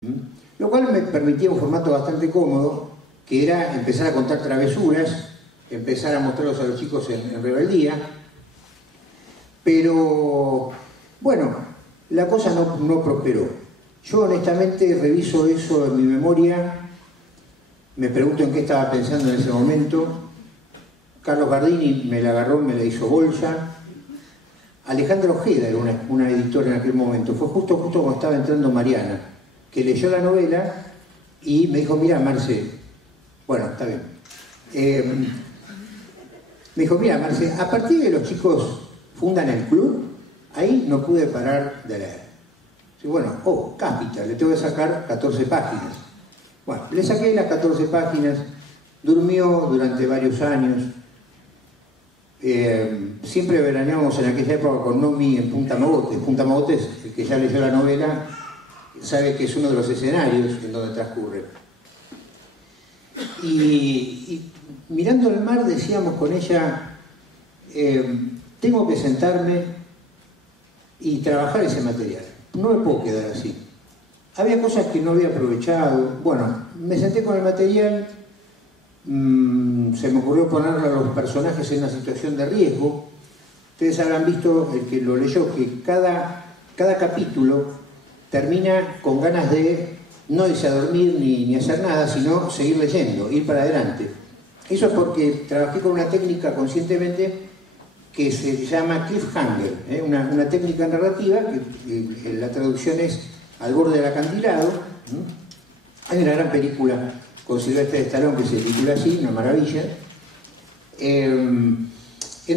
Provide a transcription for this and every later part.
Lo cual me permitía un formato bastante cómodo, que era empezar a contar travesuras, empezar a mostrarlos a los chicos en rebeldía. Pero, bueno, la cosa no prosperó. Yo honestamente reviso eso en mi memoria, me pregunto en qué estaba pensando en ese momento. Carlos Gardini me la agarró, me la hizo bolsa. Alejandra Ojeda era una editora en aquel momento. Fue justo cuando estaba entrando Mariana, que leyó la novela y me dijo: mira, Marce, bueno, está bien. Me dijo: mira, Marce, a partir de los chicos fundan el club, ahí no pude parar de leer. Y bueno, Cápita, le tengo que sacar 14 páginas. Bueno, le saqué las 14 páginas, durmió durante varios años. Siempre veraneábamos en aquella época con Nomi en Punta Mogotes. Punta Mogotes, el que ya leyó la novela, sabe que es uno de los escenarios en donde transcurre. Y mirando el mar decíamos con ella: tengo que sentarme y trabajar ese material. No me puedo quedar así. Había cosas que no había aprovechado. Bueno, me senté con el material. Se me ocurrió ponerle a los personajes en una situación de riesgo. Ustedes habrán visto, el que lo leyó, que cada capítulo termina con ganas de no irse a dormir ni hacer nada, sino seguir leyendo, ir para adelante. Eso es porque trabajé con una técnica conscientemente que se llama cliffhanger, una técnica narrativa que la traducción es al borde del acantilado. Hay una gran película con Sylvester Stallone que se titula así, una maravilla, en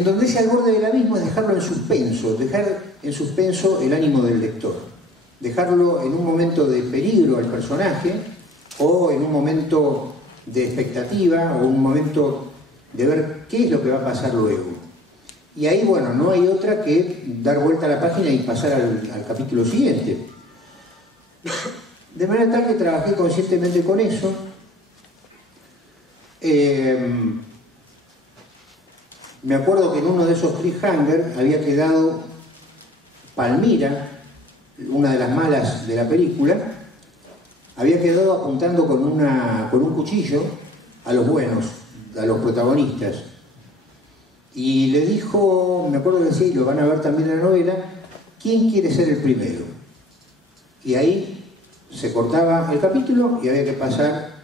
donde ese al borde del abismo es dejarlo en suspenso, dejar en suspenso el ánimo del lector, dejarlo en un momento de peligro al personaje, o en un momento de expectativa, o un momento de ver qué es lo que va a pasar luego. Y ahí, bueno, no hay otra que dar vuelta a la página y pasar al capítulo siguiente. De manera tal que trabajé conscientemente con eso. Me acuerdo que en uno de esos cliffhanger había quedado Palmira, una de las malas de la película, había quedado apuntando con un cuchillo a los buenos, a los protagonistas. Y le dijo, me acuerdo que decía, y lo van a ver también en la novela: ¿quién quiere ser el primero? Y ahí se cortaba el capítulo y había que pasar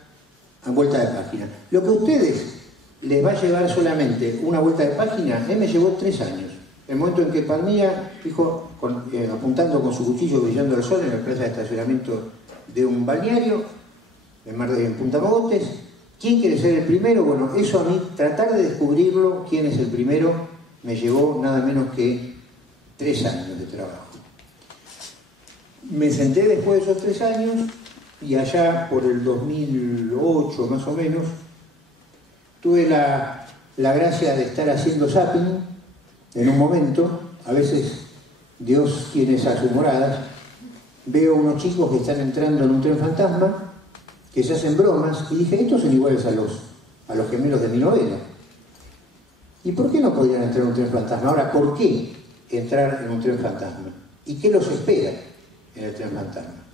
a vuelta de página. Lo que a ustedes les va a llevar solamente una vuelta de página, me llevó 3 años. El momento en que Palmira dijo, apuntando con su cuchillo brillando al sol en la plaza de estacionamiento de un balneario en Punta Mogotes: ¿quién quiere ser el primero? Bueno, eso a mí, tratar de descubrirlo, quién es el primero, me llevó nada menos que 3 años de trabajo. Me senté después de esos 3 años y allá por el 2008 más o menos tuve la gracia de estar haciendo zapping en un momento. A veces Dios tiene esas humoradas. Veo unos chicos que están entrando en un tren fantasma, que se hacen bromas, y dije: estos son iguales a los gemelos de mi novela. ¿Y por qué no podrían entrar en un tren fantasma? Ahora, ¿por qué entrar en un tren fantasma? ¿Y qué los espera en el tren fantasma?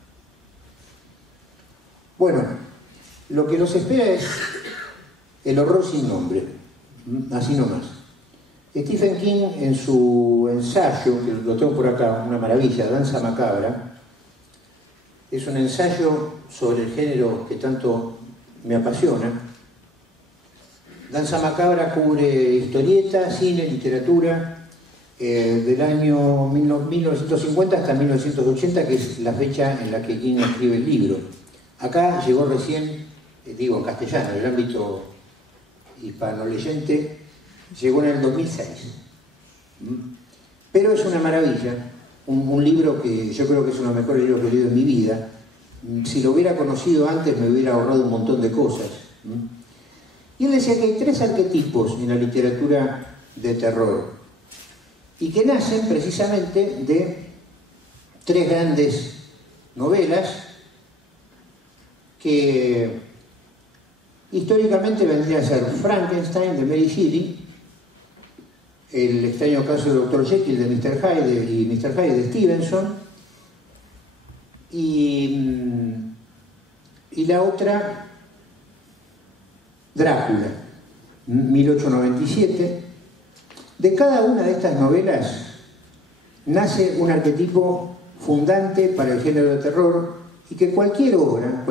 Bueno, lo que los espera es el horror sin nombre, así nomás. Stephen King, en su ensayo, que lo tengo por acá, una maravilla, Danza Macabra, es un ensayo sobre el género que tanto me apasiona. Danza Macabra cubre historieta, cine, literatura, del año 1950 hasta 1980, que es la fecha en la que King escribe el libro. Acá llegó recién, digo en castellano, el ámbito hispano-leyente, llegó en el 2006. Pero es una maravilla, un libro que yo creo que es uno de los mejores libros que he leído en mi vida. Si lo hubiera conocido antes me hubiera ahorrado un montón de cosas. Y él decía que hay 3 arquetipos en la literatura de terror, y que nacen precisamente de 3 grandes novelas que históricamente vendrían a ser Frankenstein, de Mary Shelley, El extraño caso del Dr. Jekyll, de Mr. Hyde, y Mr. Hyde, de Stevenson, y y la otra Drácula, 1897. De cada una de estas novelas nace un arquetipo fundante para el género de terror y que cualquier obra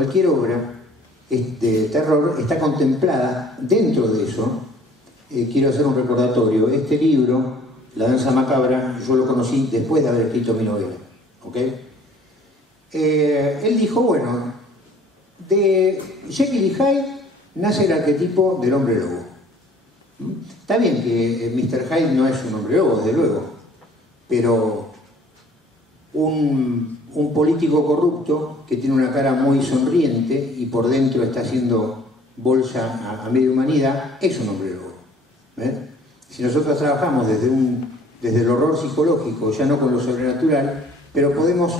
de terror está contemplada dentro de eso. Quiero hacer un recordatorio. Este libro, La danza macabra, yo lo conocí después de haber escrito mi novela. ¿Okay? Él dijo, bueno, de Jekyll y Hyde nace el arquetipo del hombre lobo. Está bien que Mr. Hyde no es un hombre lobo, desde luego, pero un político corrupto que tiene una cara muy sonriente y por dentro está haciendo bolsa a media humanidad es un hombre lobo. Si nosotros trabajamos desde el horror psicológico, ya no con lo sobrenatural, pero podemos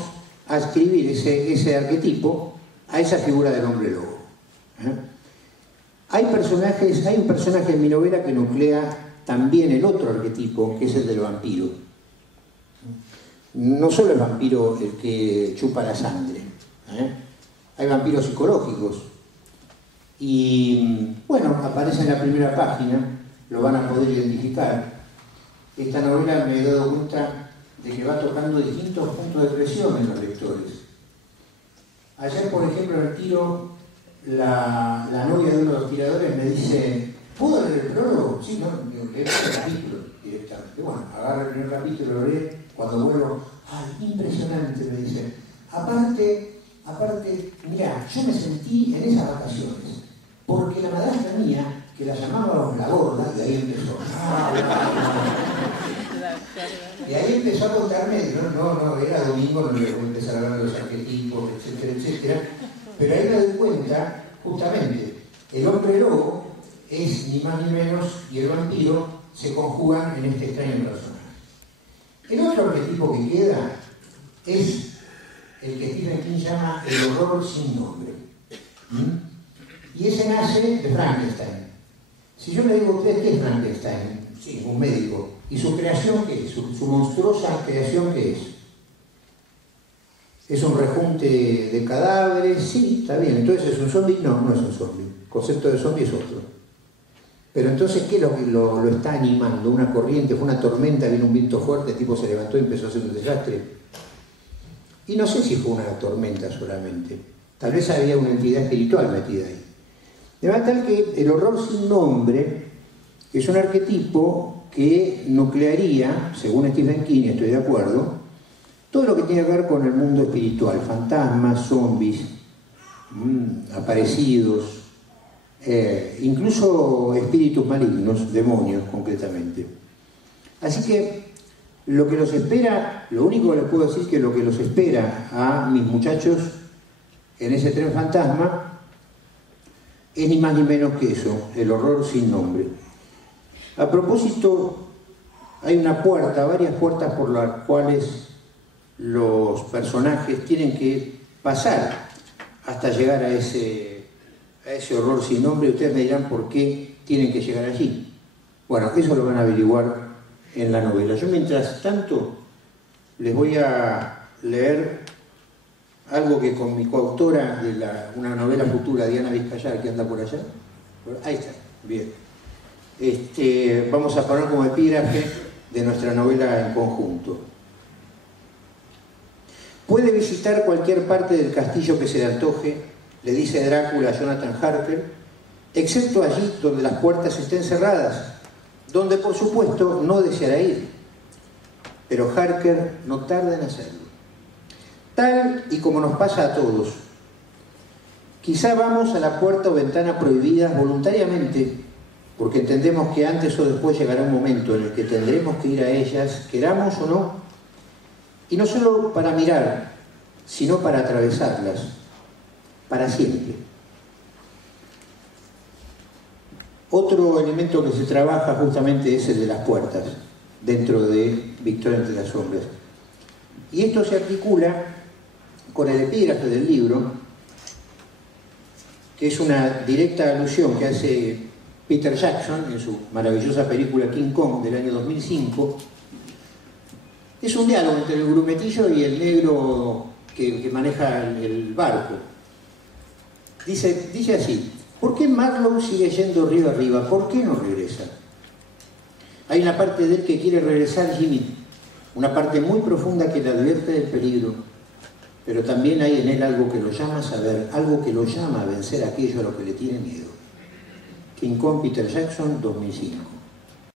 adscribir ese arquetipo a esa figura del hombre lobo. Hay un personaje en mi novela que nuclea también el otro arquetipo, que es el del vampiro. No solo el vampiro el que chupa la sangre, hay vampiros psicológicos. Y bueno, aparece en la primera página, lo van a poder identificar. Esta novela me he dado cuenta de que va tocando distintos puntos de presión en los lectores. Ayer, por ejemplo, en el tiro, la novia de uno de los tiradores me dice, ¿puedo leer el prólogo? Sí, no, digo, leer el capítulo directamente. Bueno, agarro el primer capítulo, lo leo, cuando vuelvo, ¡ay, impresionante! Me dice. Aparte, mira, yo me sentí en esas vacaciones, porque la madrastra mía, que la llamábamos la gorda, y ahí empezó. Y ahí empezó a contarme, no, era domingo, no le voy a empezar a hablar de los arquetipos, etcétera, etcétera. Pero ahí me doy cuenta, justamente, el hombre lobo es ni más ni menos, y el vampiro se conjugan en este extraño personaje. El otro arquetipo que queda es el que Stephen King llama el horror sin nombre. Y ese nace de Frankenstein. Si yo le digo a usted qué es Frankenstein, sí, un médico, ¿y su creación qué es? Su monstruosa creación qué es? ¿Es un rejunte de cadáveres? Sí, está bien. ¿Entonces es un zombie? No, no es un zombie. El concepto de zombie es otro. Pero entonces, ¿qué es lo que lo está animando? ¿Una corriente? ¿Fue una tormenta? ¿Vino un viento fuerte? El tipo se levantó y empezó a hacer un desastre. Y no sé si fue una tormenta solamente. Tal vez había una entidad espiritual metida ahí. De manera tal que el horror sin nombre es un arquetipo que nuclearía, según Stephen King, estoy de acuerdo, todo lo que tiene que ver con el mundo espiritual, fantasmas, zombies, aparecidos, incluso espíritus malignos, demonios concretamente. Así que lo que los espera, lo único que les puedo decir es que lo que los espera a mis muchachos en ese tren fantasma es ni más ni menos que eso, el horror sin nombre. A propósito, hay una puerta, varias puertas por las cuales los personajes tienen que pasar hasta llegar a ese horror sin nombre. Ustedes me dirán por qué tienen que llegar allí. Bueno, eso lo van a averiguar en la novela. Yo mientras tanto les voy a leer algo que con mi coautora de una novela futura, Diana Vizcayar, que anda por allá. Ahí está, bien. Vamos a poner como epígrafe de nuestra novela en conjunto. Puede visitar cualquier parte del castillo que se le antoje, le dice Drácula a Jonathan Harker, excepto allí donde las puertas estén cerradas, donde por supuesto no deseará ir. Pero Harker no tarda en hacerlo. Tal y como nos pasa a todos. Quizá vamos a la puerta o ventana prohibida voluntariamente, porque entendemos que antes o después llegará un momento en el que tendremos que ir a ellas, queramos o no, y no solo para mirar, sino para atravesarlas, para siempre. Otro elemento que se trabaja justamente es el de las puertas, dentro de Victoria entre las sombras. Y esto se articula con el epígrafe del libro, que es una directa alusión que hace Peter Jackson en su maravillosa película King Kong del año 2005. Es un diálogo entre el grumetillo y el negro que maneja el barco. Dice así: ¿por qué Marlowe sigue yendo río arriba? ¿Por qué no regresa? Hay una parte de él que quiere regresar, Jimmy, una parte muy profunda que le advierte del peligro, pero también hay en él algo que lo llama a saber, algo que lo llama a vencer aquello a lo que le tiene miedo. King Kong, Peter Jackson, 2005.